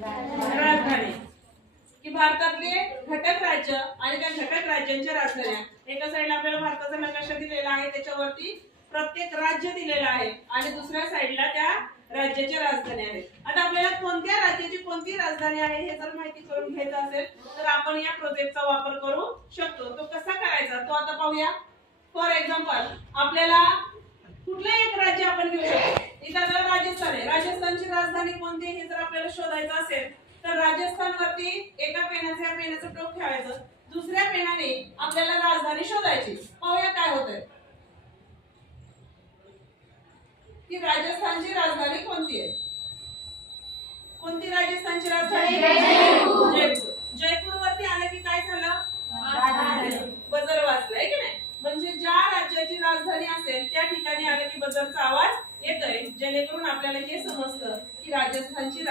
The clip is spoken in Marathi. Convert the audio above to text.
राजधानी की भारतातले घटक राज्य आणि त्या घटक राज्यांच्या राजधान्या। एका साईडला आपल्याला भारताचा नकाशा दिलेला आहे, त्याच्यावरती प्रत्येक राज्य दिलेलं आहे आणि दुसऱ्या साईडला त्या राज्याच्या राजधान्या आहेत। आता आपल्याला कोणत्या राज्याची कोणती राजधानी आहे हे जर माहिती करून घ्यायचं असेल तर आपण या प्रोजेक्टचा वापर करू शकतो। तो कसा करायचा तो आता पाहूया। फॉर एक्झाम्पल आपल्याला कुठले एक राज्य आपण घेऊ शकतो। एखादं राजस्थान आहे, राजस्थानची राजधानी कोणती हे जर आपल्याला शोधायचं असेल तर राजस्थान वरती एका पेनाचं टोक ठेवायचं, दुसऱ्या पेनाने आपल्याला राजधानी शोधायची। पाहूया काय होतंय की राजस्थानची राजधानी कोणती आहे। कोणती राजस्थानची राजधानी? जयपूर। जयपूर वरती आलं की काय झालं? बजर वाजलाय की नाही? म्हणजे ज्या राज्याची राजधानी असेल त्या ठिकाणी आलं की बजरचा आवाज येतोय, जेणेकरून आपल्याला हे समजतं की राजस्थानची